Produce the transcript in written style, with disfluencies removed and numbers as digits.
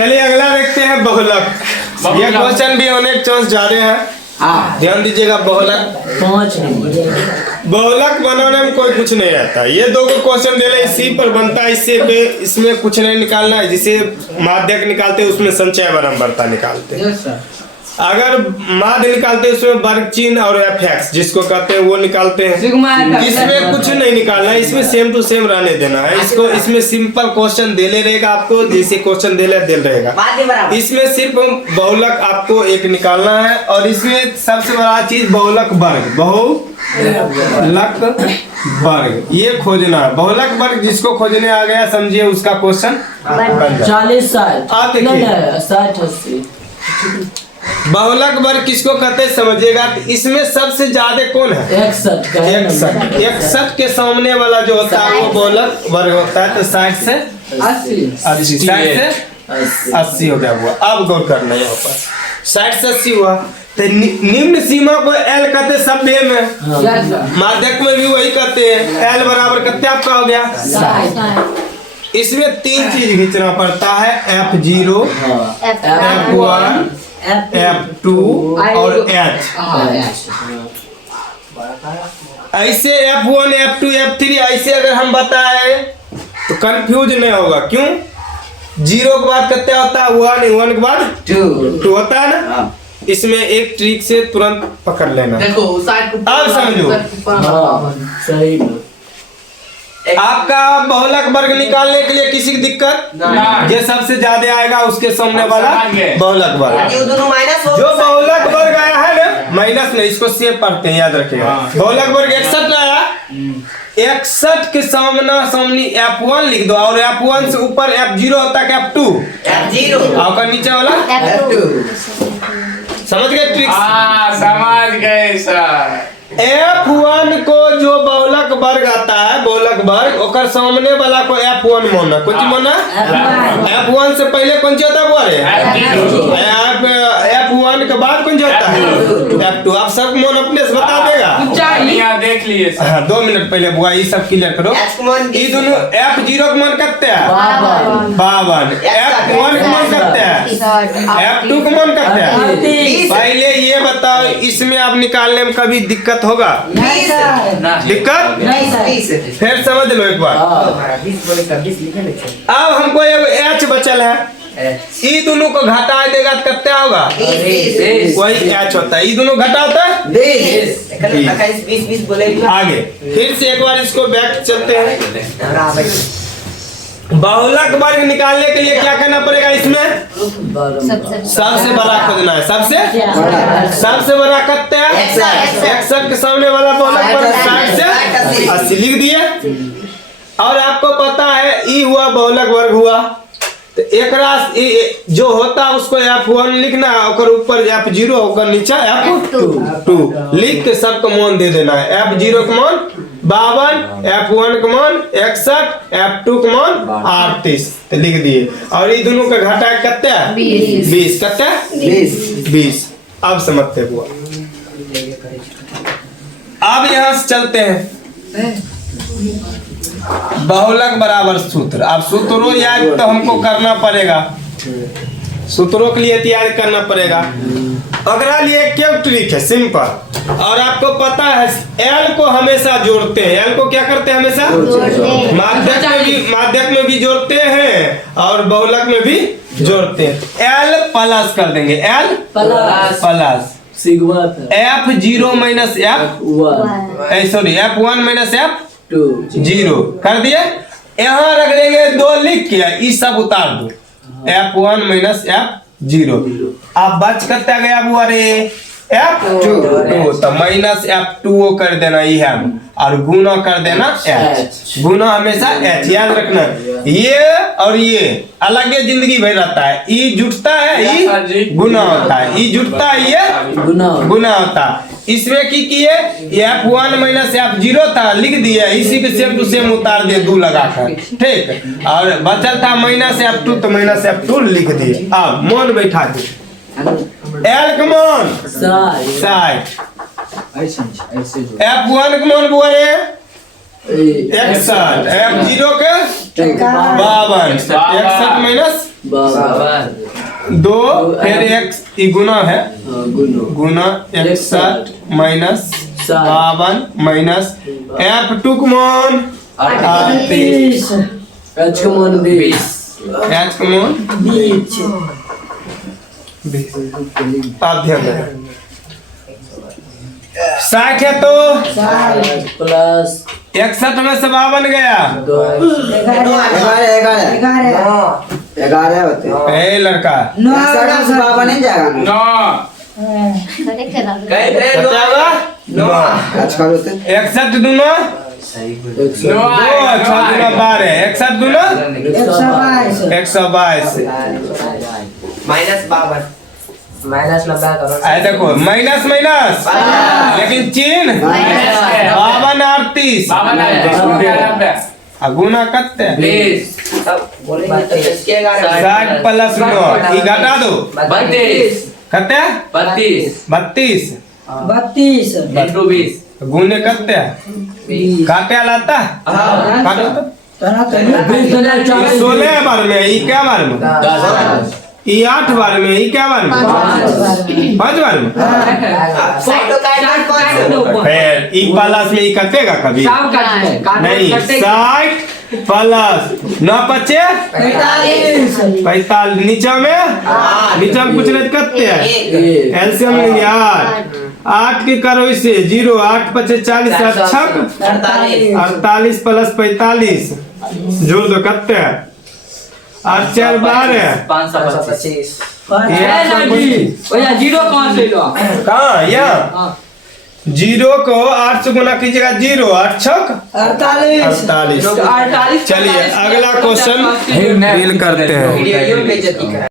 चलिए अगला देखते हैं बहुलक। ये क्वेश्चन भी होने के चांस ज्यादा है, ध्यान दीजिएगा। बहुलक बनाने में कोई कुछ नहीं रहता। ये दो क्वेश्चन दे रहे, इसी पर बनता है, इसमें कुछ नहीं निकालना है। जिसे माध्यक निकालते हैं उसमें संचय बराबरता निकालते हैं। अगर माध्य निकालते हैं उसमें वर्ग चिन्ह और एफएक्स जिसको कहते हैं वो निकालते हैं। इसमें कुछ नहीं निकालना है, इसमें सेम टू सेम रहने देना है इसको। इसमें सिंपल क्वेश्चन देले रहेगा आपको, जैसे क्वेश्चन देले दिल रहेगा। इसमें सिर्फ बहुलक आपको एक निकालना है। और इसमें सबसे बड़ा चीज बहुलक वर्ग, बहुलक वर्ग ये खोजना है। बहुलक वर्ग जिसको खोजने आ गया समझिए उसका क्वेश्चन 40-60 बहुलक वर्ग किसको कहते हैं समझिएगा। इसमें सबसे ज्यादा कौन है? 61 के सामने वाला जो होता है वो बहुलक वर्ग होता है। तो 60 से 80 हो गया हुआ। अब गौर करना यहाँ पर 60 से 80 हुआ। तो निम्न सीमा को एल कहते हैं सब में, माध्यक में भी वही कहते हैं। एल बराबर कहते आपका हो गया 60। इसमें तीन चीज खींचना पड़ता है, F0, F1, F2 और H। ऐसे F1, F2, F3 ऐसे अगर हम बताए तो कंफ्यूज नहीं होगा। क्यों? 0 के बाद कितने होता है? 1 के बाद 2 होता है ना। इसमें एक ट्रिक से तुरंत पकड़ लेना। देखो अब समझो, आपका बहुलक वर्ग निकालने के लिए किसी की दिक्कत ये सबसे ज्यादा आएगा उसके सामने वाला बहुलक वर्ग। जो बहुलक वर्ग आया है ना, माइनस नहीं, इसको सेव पढ़ते हैं, याद रखिएगा। बहुलक वर्ग 61 आया, 61 के सामने F1 लिख दो और F1 से ऊपर F0 होता है F2 और नीचे वाला F2। समझ गए ट्रिक? समझ गए सर। F1 को जो बहुलक वर्ग आता है, बहुलक वर्ग ओकर सामने वाला को F1 मानना। कौन सी मानना? F1 से पहले कौन सी होता है? F1 के बाद कौन सी होता है? F2। आप सब मन अपने से बता देगा। देख लिए 2 मिनट पहले बुआ ये सब क्लियर करो। ये दोनों F0 का मान कितने है? 52। F1 का मान कितने है? F2 का मान कितने है? पहले ये बताओ, इसमें आप निकालने में कभी दिक्कत होगा? दिक्कत फिर समझ लो एक बार। अब हमको H बचल है, ये दोनों को घटा देगा तो कितना होगा? वही H होता है। ये दोनों घटा होता है 20। आगे फिर से एक बार इसको बैक चलते हैं। बहुलक वर्ग निकालने के लिए क्या करना पड़ेगा? इसमें सबसे बड़ा खोजना है। सबसे बड़ा कितना है? 61 के सामने वाला बहुलक वर्ग 60 से 80 लिख दिए। और आपको पता है ई हुआ बहुलक वर्ग हुआ, तो एक रास जो होता है उसको F1 लिखना है, और ऊपर F0 और नीचे F2 लिख के सबको मान दे देना है। F0 का मान 52, F1 का मान 61, F2 का मान 38 तो लिख दिए। और ये दोनों का घटा कितना है? 20। कितना है? 20। अब समझते हुआ अब यहाँ से चलते हैं बहुलक बराबर सूत्र। अब सूत्रों याद तो हमको करना पड़ेगा, सूत्रों के लिए तैयार करना पड़ेगा। अगला लिए क्या ट्रिक है? सिंपल। और आपको पता है एल को हमेशा जोड़ते हैं। एल को क्या करते हैं? हमेशा माध्यक में भी जोड़ते हैं और बहुलक में भी जोड़ते हैं। एल प्लस कर देंगे, L plus F0 minus F1 minus F0 कर दिए। यहाँ रख देंगे 2 लिख के ये सब उतार दो, F1 माइनस F0। अब बच करता गया वो अरे F2 तो माइनस F2 कर देना ये है और गुना कर देना H। गुना हमेशा H याद रखना। ये और ये अलग जिंदगी भर रहता है। ये जुटता है, ये गुना होता है, ये जुटता है, ये गुना होता है। इसमें की किए F1 माइनस F0 था, लिख दिया, इसी के सेम टू सेम उतार दिए 2 लगाकर, ठीक। और बचल था माइनस F2 तो माइनस F2 लिख दिए। अब मान बैठा दिए एल का मान 60, F1 का मान बोले 61, F0 के 52, 61 माइनस बावन। 2 फिर x ई गुना है, गुनो। गुना 61 minus 52 minus F2 come on 38, H का मान 20। H come on 20। आप ध्यान देना 60 है तो 60 प्लस 61 में से 52 गया। 11 होते हैं। ए लड़का 61 से 52 नहीं जाएगा। 9 बताओ 9 आजकल होते हैं। 61 दूना 2 6 दूना 12 61 दूना 122। माइनस 52 माइनस 90 करो। आए देखो माइनस माइनस लेकिन चिन्ह 52 38 गुना कत्ते 20 इसके 60 प्लस 9 ई घटा दो 32 कत्ते 32 32 इंटू 20 गुने कत्ते काटे लाता काटो तो 16 बार में ई क्या बार में ई 8 बार में ई क्या बार में 5 बार में फिर ई प्लस में ई कटेगा कभी नहीं 60 प्लस 9 बचे 45 नीचे में कुछ नहीं करते हैं एलसीएम लेंगे 8 की करो इसे 0 8 पचे 40 48 प्लस 45 जोड़ दो करते हैं 8 4 12 525 जीरो कौन से लो? कहाँ यहाँ 0 को 8 से गुना कीजिएगा 0 8 छक 48। चलिए अगला क्वेश्चन डील करते हैं। वीडियो बेइज्जती करा।